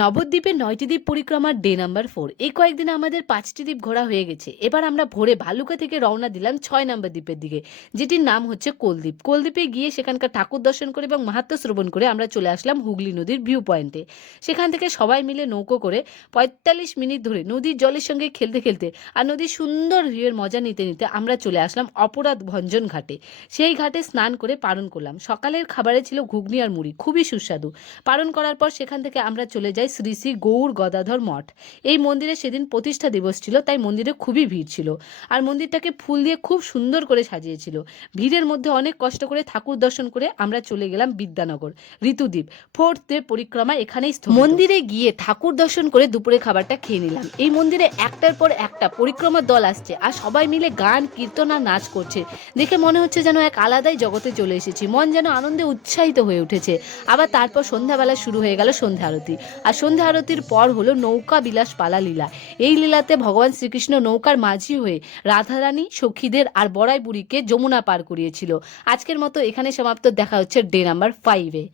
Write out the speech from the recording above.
নবদ্বীপের ৯টি দ্বীপ পরিক্রমার ডে নাম্বার 4। এই কয়েকদিনে আমাদের ৫টি দ্বীপ ঘোরা হয়ে গেছে। এবার আমরা ভোরে ভালুকা থেকে রওনা দিলাম ৬ নম্বর দ্বীপের দিকে, যেটির নাম হচ্ছে কোলদ্বীপ। কোলদ্বীপে গিয়ে সেখানকার ঠাকুর দর্শন করে এবং মাহাত্ম্য শ্রবণ করে আমরা চলে আসলাম হুগলি নদীর ভিউ পয়েন্টে। সেখান থেকে সবাই মিলে নৌকো করে ৪৫ মিনিট ধরে নদীর জলের সঙ্গে খেলতে খেলতে আর নদীর সুন্দর ভিউয়ের মজা নিতে নিতে আমরা চলে আসলাম অপরাধ ভঞ্জন ঘাটে। সেই ঘাটে স্নান করে পারণ করলাম। সকালের খাবারে ছিল ঘুগনি আর মুড়ি, খুবই সুস্বাদু। পালন করার পর সেখান থেকে আমরা চলে যাই শ্রী শ্রী গৌর গদাধর মঠ। এই মন্দিরে সেদিন প্রতিষ্ঠা দিবস ছিল, তাই মন্দিরে খুবই ভিড় ছিল। আর মন্দিরটাকে ফুল দিয়ে খুব সুন্দর করে সাজিয়েছিল। ভিড়ের মধ্যে অনেক কষ্ট করে ঠাকুর দর্শন করে আমরা চলে গেলাম বিদ্যানগর ঋতুদ্বীপ। ফোর্থ ডে পরিক্রমা এখানেই স্থগিত। মন্দিরে গিয়ে ঠাকুর দর্শন করে দুপুরে খাবারটা খেয়ে নিলাম। এই মন্দিরে একটার পর একটা পরিক্রমার দল আসছে আর সবাই মিলে গান কীর্তন আর নাচ করছে। দেখে মনে হচ্ছে যেন এক আলাদাই জগতে চলে এসেছি। মন যেন আনন্দে উৎসাহিত হয়ে উঠেছে। আবার তারপর সন্ধ্যাবেলা শুরু হয়ে গেল সন্ধ্যা আরতি। আর সন্ধ্যা আরতির পর হলো নৌকা বিলাস পালা লীলা। এই লীলাতে ভগবান শ্রীকৃষ্ণ নৌকার মাঝি হয়ে রাধারানী, সখীদের আর বড়াই বুড়িকে যমুনা পার করিয়েছিল। আজকের মতো এখানে সমাপ্ত। দেখা হচ্ছে ডে নাম্বার 5-এ।